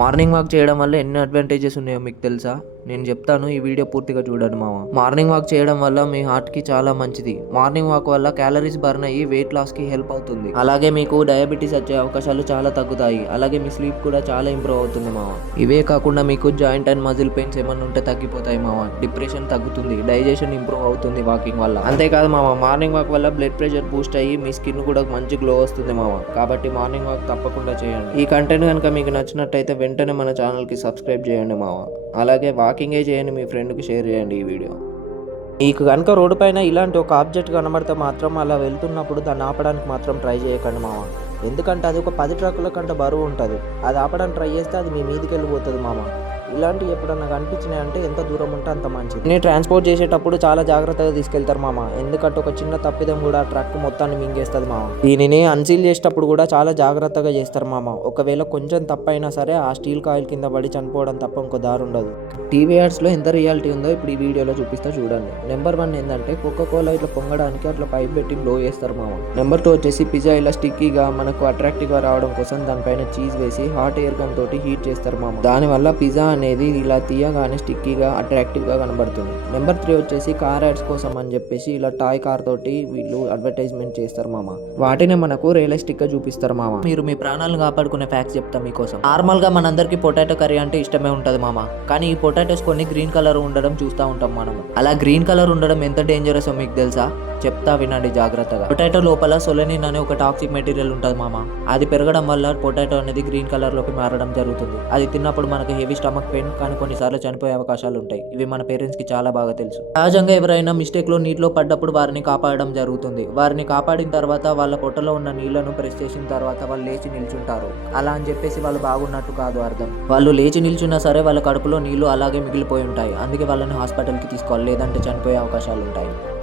Morning walk చేయడం వల్ల ఎన్ని అడ్వాంటేజెస్ ఉన్నాయో మీకు తెలుసా? నేను చెప్తాను ఈ వీడియో పూర్తిగా చూడండి మామ. మార్నింగ్ వాక్ చేయడం వల్ల మీ హార్ట్కి చాలా మంచిది. మార్నింగ్ వాక్ వల్ల క్యాలరీస్ బర్న్ అయ్యి వెయిట్ లాస్కి హెల్ప్ అవుతుంది. అలాగే మీకు డయాబెటీస్ వచ్చే అవకాశాలు చాలా తగ్గుతాయి. అలాగే మీ స్లీప్ కూడా చాలా ఇంప్రూవ్ అవుతుంది మామ. ఇవే కాకుండా మీకు జాయింట్ అండ్ మజిల్ పెయిన్స్ ఏమన్నా ఉంటే తగ్గిపోతాయి మామ. డిప్రెషన్ తగ్గుతుంది. డైజెషన్ ఇంప్రూవ్ అవుతుంది వాకింగ్ వల్ల. అంతేకాదు మామ మార్నింగ్ వాక్ వల్ల బ్లడ్ ప్రెషర్ బూస్ట్ అయ్యి మీ స్కిన్ కూడా మంచి గ్లో వస్తుంది మామ. కాబట్టి మార్నింగ్ వాక్ తప్పకుండా చేయండి. ఈ కంటెంట్ కనుక మీకు నచ్చినట్టయితే వెంటనే మన ఛానల్కి సబ్స్క్రైబ్ చేయండి మామ. అలాగే వాకింగే చేయండి మీ ఫ్రెండ్కి షేర్ చేయండి ఈ వీడియో మీకు కనుక రోడ్డు పైన ఇలాంటి ఒక ఆబ్జెక్ట్ కనబడితే మాత్రం అలా వెళ్తున్నప్పుడు దాన్ని ఆపడానికి మాత్రం ట్రై చేయకండి మామ. ఎందుకంటే అది ఒక పది ట్రక్కుల కంటే బరువు ఉంటుంది. అది ఆపడానికి ట్రై చేస్తే అది మీ మీదికి వెళ్ళిపోతుంది మామ. ఇలాంటివి ఎప్పుడన్నా కనిపించినాయి అంటే ఎంత దూరం ఉంటే అంత మంచిది. నేను ట్రాన్స్పోర్ట్ చేసేటప్పుడు చాలా జాగ్రత్తగా తీసుకెళ్తారు మామ. ఎందుకంటే ఒక చిన్న తప్పిదం కూడా ట్రక్ మొత్తాన్ని మింగేస్తుంది మామ. దీనిని అన్సీల్ చేసేటప్పుడు కూడా చాలా జాగ్రత్తగా చేస్తారు మామ. ఒకవేళ కొంచెం తప్పైనా సరే ఆ స్టీల్ కాయిల్ కింద పడి చనిపోవడం తప్ప ఇంకో దారి ఉండదు. టీవీ యాడ్స్లో ఎంత రియాలిటీ ఉందో ఇప్పుడు ఈ వీడియోలో చూపిస్తా చూడండి. నెంబర్ వన్ ఏంటంటే కోకో కోలా ఇట్లా పొంగడానికి అట్లా పైప్ పెట్టి బ్లో చేస్తారు మామ. నెంబర్ టూ వచ్చేసి పిజ్జా ఇలా స్టిక్కీగా మనకు అట్రాక్టివ్గా రావడం కోసం దానిపైన చీజ్ వేసి హాట్ ఎయిర్ గన్ తోటి హీట్ చేస్తారు మామ. దానివల్ల పిజ్జా అనేది ఇలా తీయగానే స్టిక్కీగా అట్రాక్టివ్గా కనబడుతుంది. నెంబర్ త్రీ వచ్చేసి కార్ యాడ్స్ కోసం అని చెప్పేసి ఇలా టాయ్ కార్ తోటి వీళ్ళు అడ్వర్టైజ్మెంట్ చేస్తారు మామ. వాటిని మనకు రియలిస్టిక్గా చూపిస్తారు మామ. మీరు మీ ప్రాణాలను కాపాడుకునే ఫ్యాక్ట్స్ చెప్తాం మీకోసం. నార్మల్గా మనందరికి పొటాటో కర్రీ అంటే ఇష్టమే ఉంటది మామ. కానీ ఈ పొటాటోస్ కొన్ని గ్రీన్ కలర్ ఉండడం చూస్తూ ఉంటాం మనం అలా గ్రీన్ కలర్ ఉండడం ఎంత డేంజరస్ మీకు తెలుసా? చెప్తా వినండి జాగ్రత్తగా. పొటాటో లోపల సొలెనిన్ అనే ఒక టాక్సిక్ మెటీరియల్ ఉంటుంది మామ. అది పెరగడం వల్ల పొటాటో అనేది గ్రీన్ కలర్లోకి మారడం జరుగుతుంది. అది తిన్నప్పుడు మనకి హెవీ స్టమక్ పెయిన్ కానీ కొన్నిసార్లు చనిపోయే అవకాశాలు ఉంటాయి. ఇవి మన పేరెంట్స్కి చాలా బాగా తెలుసు. సహజంగా ఎవరైనా మిస్టేక్లో నీటిలో పడ్డప్పుడు వారిని కాపాడడం జరుగుతుంది. వారిని కాపాడిన తర్వాత వాళ్ళ పొట్టలో ఉన్న నీళ్ళను ప్రెస్ చేసిన తర్వాత వాళ్ళు లేచి నిల్చుంటారు. అలా అని చెప్పేసి వాళ్ళు బాగున్నట్టు కాదు అర్థం. వాళ్ళు లేచి నిల్చున్నా సరే వాళ్ళ కడుపులో నీళ్ళు అలాగే మిగిలిపోయి ఉంటాయి. అందుకే వాళ్ళని హాస్పిటల్కి తీసుకోవాలి. లేదంటే చనిపోయే అవకాశాలు ఉంటాయి.